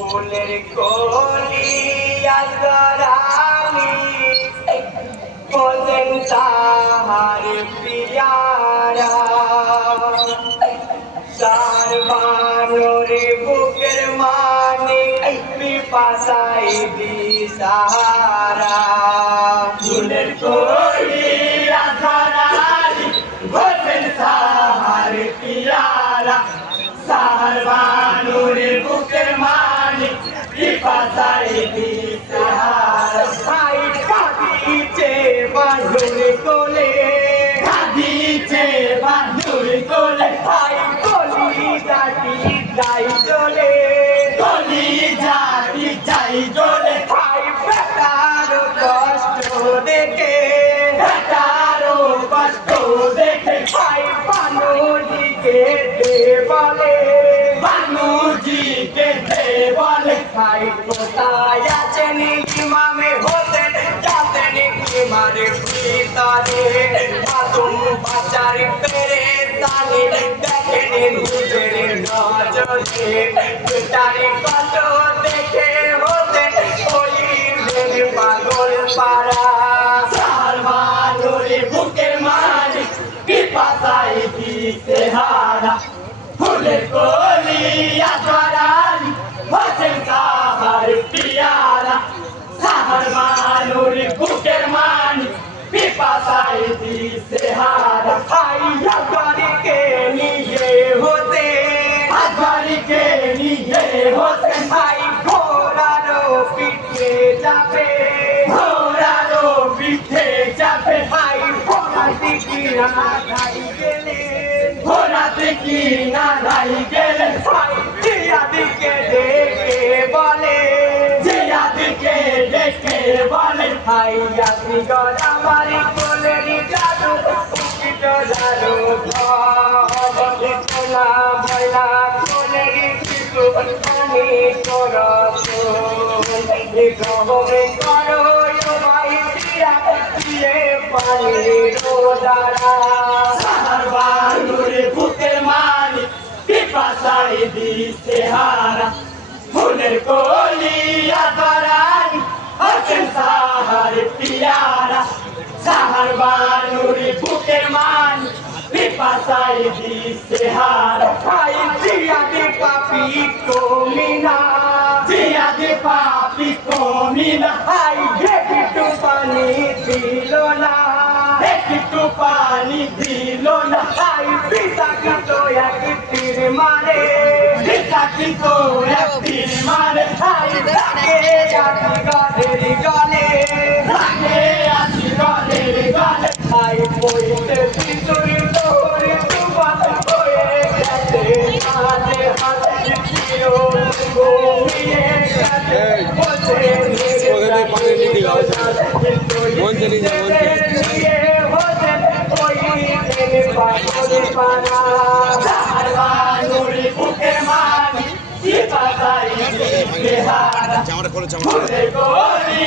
ফুলের কলি আজরানি বলেন তাহার পিয়ারা তার বানরে বুকের মানে পিপাসাই দিশারা ফুলের কলি আজরানি বলেন তাহার পিয়ারা তার বানরে বুকের মানে পিপাসাই দিশারা ভাই কাঁদিছে বাঁধুর কোলে কাঁদিছে বাঁধুর কোলে ভাই কলি জাতি যাই চলে কলি জাতি যাই চলে ভাই বেটার কষ্ট দেখে বেটার কষ্ট দেখে ভাই বানুজিকে দে বলে বানুজিকে দে বলে ভাই কোথায় আছেন ইমামে হোসেন যাতেন ইমারে পিতারে মাসুম বাচ্চার পেরেশানি দেখেন নিজের নজরে বেটারি কত দেখে হোসেন হইলেন পাগল পাড়া চার বানুরে বুকের মাঝে পিপাসায় দিশেহারা ফুলের কলি আজরানি হোসেন তাহার পিয়ারা তাহার বানুরে বুকের মাঝে পিপাসায় দিশেহারা ভাইয়া বাড়িকে নিয়ে হতে বাড়িকে নিয়ে হতে ভাই ঘোড়ারও পিঠে যাবে ঘোড়ারও পিঠে যাবে ভাই ঘোড়াতে কি না ধাই গেলে ঘোড়াতে কি না ধাই গেলে ভাই জিয়াদিকে ডেকে বলে জিয়াদিকে ডেকে বলে ভাই আসি গড়া মারি কোলেরি জাদু উচিত জাদু ভবলি সোনা ভয়না কোলেরি শিশু আমি করছুন গহমে করো ভাই দিয়া দিয়ে পানি রোদারা সাহার বানুরে বুকের মানি পিপাসায় দিশেহারা ফুলের কলি আজরানি হোসেন তাহার পিয়ারা সাহার বানুরে বুকের মানি পিপাসায় দিশেহারা ভাই জিয়াদে পাপি কমিনা জিয়াদে পাপি কমিনা ভাই একটু পানি দিল না একটু পানি দিল না ভাই পিতা কি তো এক তীর মারে পিতা কি তো এক তীর মারে ভাই তাকে আসি গলের গলে তাকে আসি গলের গলে ভাই বইতে পিতুরি তোরে তুবাত হয়ে গেছে হাতে হাতে চিরো ঘুমিয়ে গেছে বসে ওখানে পানি দিতে গেছে মন চলে যায় মন পাগল পারা চার বানুরে বুকের মানি পিপাসায় দিশেহারা ফুলের কলি